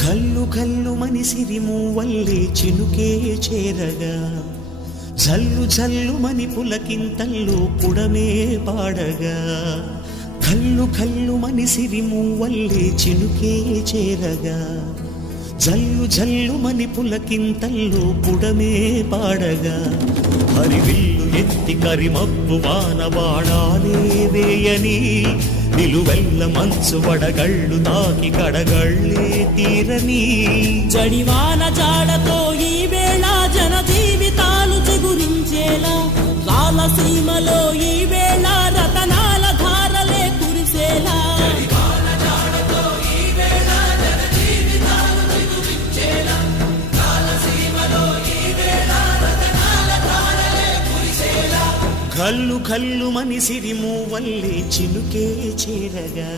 కల్లు కల్లు మనిసిరి మూవల్లే చినుకే చేరగా జల్లు జల్లు మని పులకింతల్లో పుడమే పాడగా కల్లు కల్లు మనిసిరి మూవల్లే చినుకే చేరగా జల్లు జల్లు మని పులకింతల్లో పుడమే పాడగా హరివిల్లు ఎత్తి కరిమబ్బు వాన వాడాలే వేయని నిలువెల్ల మంచు వడగళ్ళు తాకి కడగళ్ళే తీరని జడివాన జాడతో ఈ వేళ జన జీవితాలు చిగురించేలా రాలసీమలో ఈ వేళ రతనాల ధారలే కురిసేలా కల్లు కల్లు మనిసిరి మూవల్లే చినుకే చేరగా